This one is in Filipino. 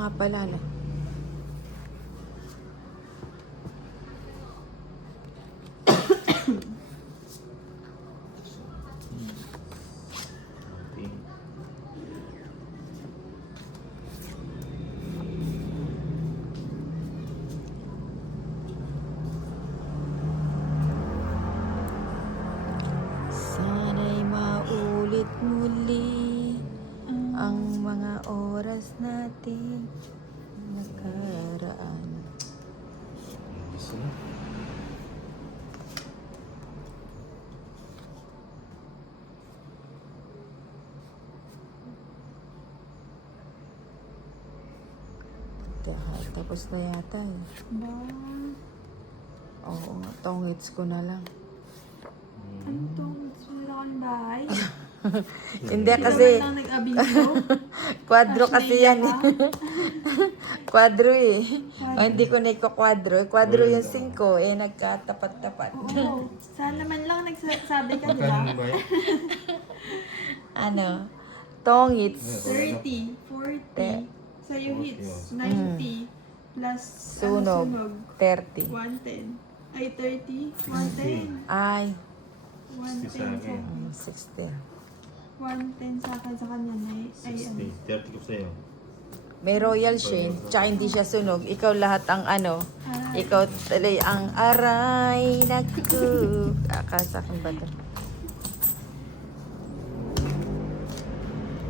nga pala. Sana'y maulit muli ang mga oras natin nakaraan. Tapos na yata eh. Ba? Oo nga, tongits ko na lang. Ano to? Wala kang bahay? Hindi kasi, Hindi naman lang nag-abiso. kwadro Cash kasi na yan iba. eh. Kwadro eh. O, hindi ko na iko-kwadro. Kwadro yung 5 eh, nagkatapat-tapat. Oo. Sana man lang nagsasabi ka, di Magkano ba? ba yan? Ano? Tongits. 30, 40. Sa'yo hits, 90. Plus Sunog. sunog. 30. 110. Ay, 30. 110. Ay, 110 sa akin. 60. 110 sa akin sa kanya na ay ano. 60. 30 ko sa'yo. May royal shade, tsaka hindi siya sunog. Ikaw lahat ang ano, Aray. ikaw tuloy ang aray, naku. Akasakin ba to?